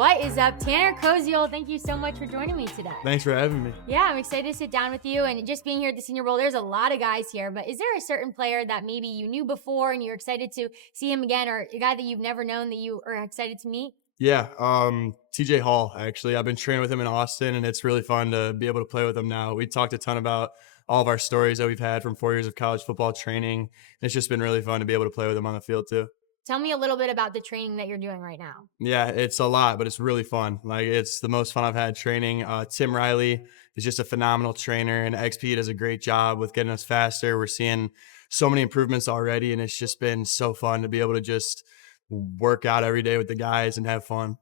What is up? Tanner Koziol, thank you so much for joining me today. Thanks for having me. Yeah, I'm excited to sit down with you and just being here at the Senior Bowl. There's a lot of guys here, but is there a certain player that maybe you knew before and you're excited to see him again, or a guy that you've never known that you are excited to meet? Yeah, TJ Hall, actually. I've been training with him in Austin, and it's really fun to be able to play with him now. We talked a ton about all of our stories that we've had from 4 years of college football training. It's just been really fun to be able to play with him on the field, too. Tell me a little bit about the training that you're doing right now. Yeah, it's a lot, but it's really fun. Like, it's the most fun I've had training. Tim Riley is just a phenomenal trainer, and XP does a great job with getting us faster. We're seeing so many improvements already, and it's just been so fun to be able to just work out every day with the guys and have fun.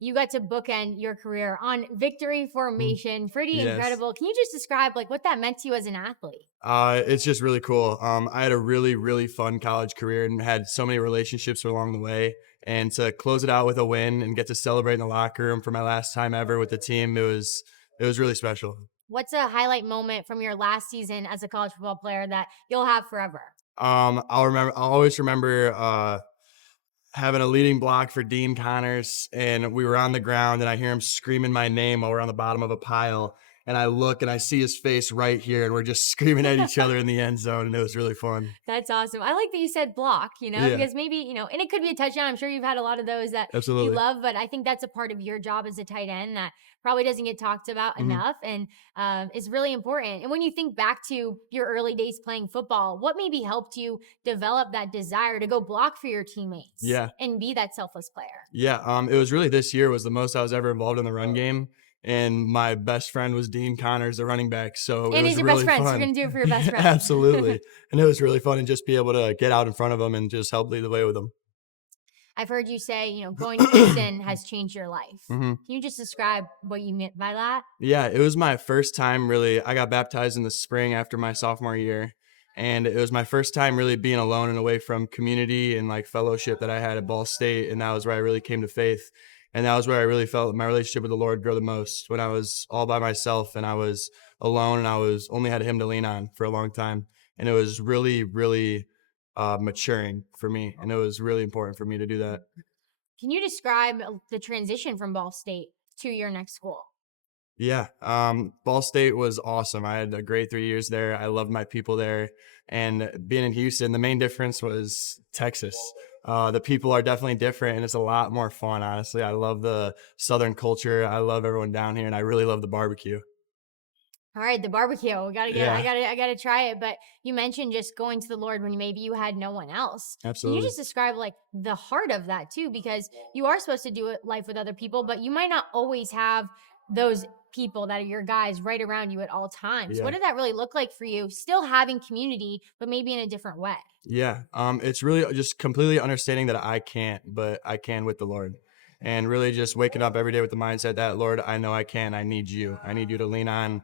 You got to bookend your career on victory formation. Pretty Yes. incredible. Can you just describe like what that meant to you as an athlete? It's just really cool. I had a really, really fun college career and had so many relationships along the way. And to close it out with a win and get to celebrate in the locker room for my last time ever with the team, it was really special. What's a highlight moment from your last season as a college football player that you'll have forever? I'll always remember having a leading block for Dean Connors, and we were on the ground, and I hear him screaming my name while we're on the bottom of a pile. And I look and I see his face right here, and we're just screaming at each other in the end zone, and it was really fun. That's awesome. I like that you said block, Yeah, because maybe, and it could be a touchdown. I'm sure you've had a lot of those that you absolutely. love, but I think that's a part of your job as a tight end that probably doesn't get talked about Mhm. enough and is really important. And when you think back to your early days playing football, what maybe helped you develop that desire to go block for your teammates Yeah. and be that selfless player? Yeah, it was really this year was the most I was ever involved in the run game, and my best friend was Dean Connors, the running back, so it And he's was your best really friend, so you're fun. going to do it for your best Yeah, friend. absolutely, and it was really fun and just be able to get out in front of him and just help lead the way with him. I've heard you say, going to Houston has changed your life. Mhm. Can you just describe what you meant by that? Yeah, it was my first time really. I got baptized in the spring after my sophomore year, and it was my first time really being alone and away from community and like fellowship that I had at Ball State, and that was where I really came to faith. And that was where I really felt my relationship with the Lord grow the most, when I was all by myself and I was alone and I was only had him to lean on for a long time. And it was really, really maturing for me, and it was really important for me to do that. Can you describe the transition from Ball State to your next school? Yeah, Ball State was awesome. I had a great 3 years there. I loved my people there. And being in Houston, the main difference was Texas. The people are definitely different, and it's a lot more fun, honestly. I love the Southern culture. I love everyone down here, and I really love the barbecue. All right, the barbecue. We gotta get. Yeah, I gotta try it. But you mentioned just going to the Lord when maybe you had no one else. Can you absolutely. just describe like the heart of that too? Because you are supposed to do it life with other people, but you might not always have those people that are your guys right around you at all times. What Yeah. did that really look like for you? Still having community, but maybe in a different way. Yeah, it's really just completely understanding that I can't, but I can with the Lord, and really just waking up every day with the mindset that Lord, I know I can. I need you. I need you to lean on.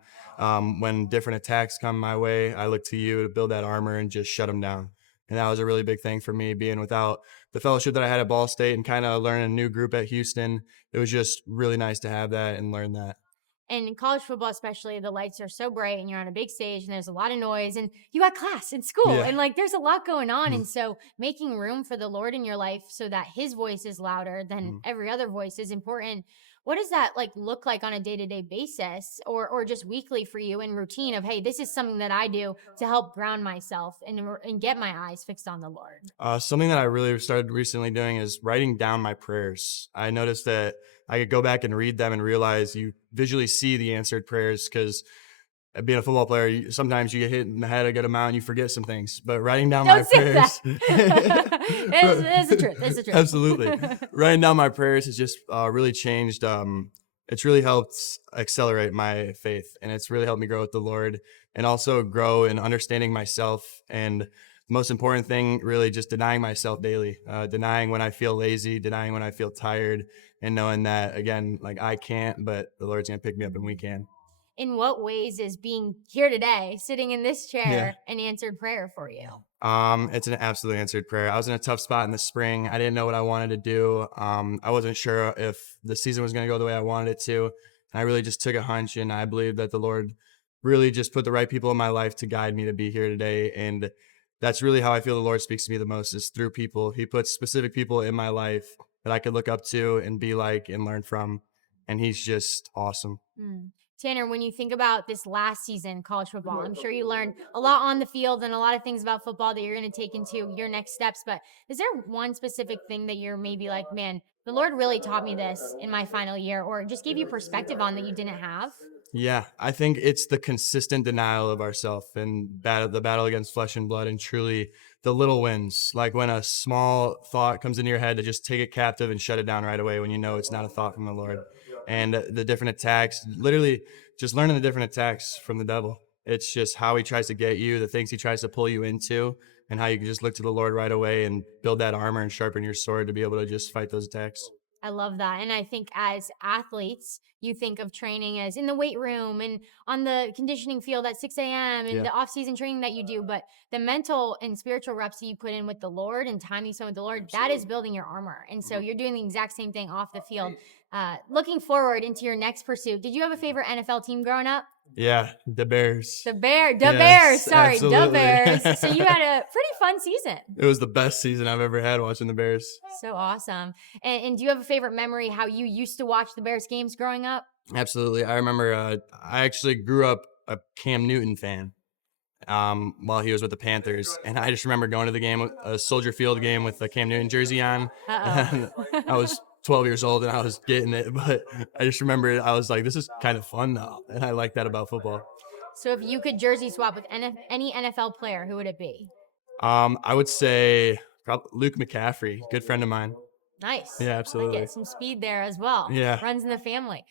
When different attacks come my way, I look to you to build that armor and just shut them down. And that was a really big thing for me, being without the fellowship that I had at Ball State and kind of learning a new group at Houston. It was just really nice to have that and learn that. And in college football, especially, the lights are so bright and you're on a big stage and there's a lot of noise and you got class in school Yeah. and like there's a lot going on. And so making room for the Lord in your life so that his voice is louder than Mhm. every other voice is important. What does that like look like on a day-to-day basis or just weekly for you in routine of, hey, this is something that I do to help ground myself and get my eyes fixed on the Lord? Something that I really started recently doing is writing down my prayers. I noticed that I could go back and read them and realize you visually see the answered prayers, because being a football player, sometimes you get hit in the head a good amount and you forget some things. But writing down my Don't say that. prayers, It's the truth. It's the absolutely, truth. writing down my prayers has just really changed. It's really helped accelerate my faith, and it's really helped me grow with the Lord, and also grow in understanding myself. And most important thing, really, just denying myself daily, denying when I feel lazy, denying when I feel tired, and knowing that again, like I can't, but the Lord's gonna pick me up and we can. In what ways is being here today, sitting in this Yeah. chair, an answered prayer for you? It's an absolute answered prayer. I was in a tough spot in the spring. I didn't know what I wanted to do. I wasn't sure if the season was going to go the way I wanted it to. And I really just took a hunch, and I believe that the Lord really just put the right people in my life to guide me to be here today. And that's really how I feel the Lord speaks to me the most, is through people. He puts specific people in my life that I could look up to and be like and learn from. And he's just awesome. Mm. Tanner, when you think about this last season, college football, I'm sure you learned a lot on the field and a lot of things about football that you're going to take into your next steps. But is there one specific thing that you're maybe like, man, the Lord really taught me this in my final year, or just gave you perspective on that you didn't have? Yeah, I think it's the consistent denial of ourself and the battle against flesh and blood, and truly the little wins. Like when a small thought comes into your head, to just take it captive and shut it down right away when you know it's not a thought from the Lord. And the different attacks, literally just learning the different attacks from the devil. It's just how he tries to get you, the things he tries to pull you into, and how you can just look to the Lord right away and build that armor and sharpen your sword to be able to just fight those attacks. I love that. And I think as athletes, you think of training as in the weight room and on the conditioning field at 6 a.m. and Yeah. the off-season training that you do. But the mental and spiritual reps that you put in with the Lord and time you spend with the Lord, that is building your armor. And so you're doing the exact same thing off the field. Looking forward into your next pursuit. Did you have a favorite NFL team growing up? Yeah, the Bears. The Bears. Yes, Sorry, the absolutely. Bears. So you had a pretty fun season. It was the best season I've ever had watching the Bears. So awesome. And do you have a favorite memory how you used to watch the Bears games growing up? Absolutely. I remember I actually grew up a Cam Newton fan while he was with the Panthers. And I just remember going to the game, a Soldier Field game with the Cam Newton jersey on. And I Uh-oh. was 12 years old and I was getting it. But I just remember I was like, this is kind of fun now. And I like that about football. So if you could jersey swap with any NFL player, who would it be? I would say probably Luke McCaffrey, good friend of mine. Nice. Yeah, I absolutely. get some speed there as well. Yeah. Runs in the family.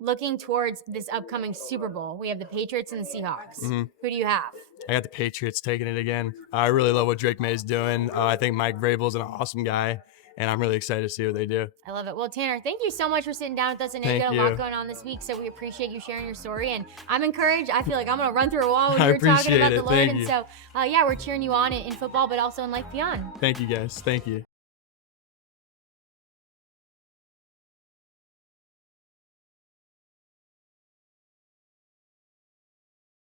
Looking towards this upcoming Super Bowl, we have the Patriots and the Seahawks. hmm Who do you have? I got the Patriots taking it again. I really love what Drake May is doing. I think Mike Vrabel's an awesome guy, and I'm really excited to see what they do. I love it. Well, Tanner, thank you so much for sitting down with us. I know you Thank got a lot you. going on this week, so we appreciate you sharing your story. And I'm encouraged. I feel like I'm going to run through a wall when I you're talking appreciate about it. the Lord. Thank And you. so, yeah, we're cheering you on in football, but also in life beyond. Thank you, guys. Thank you.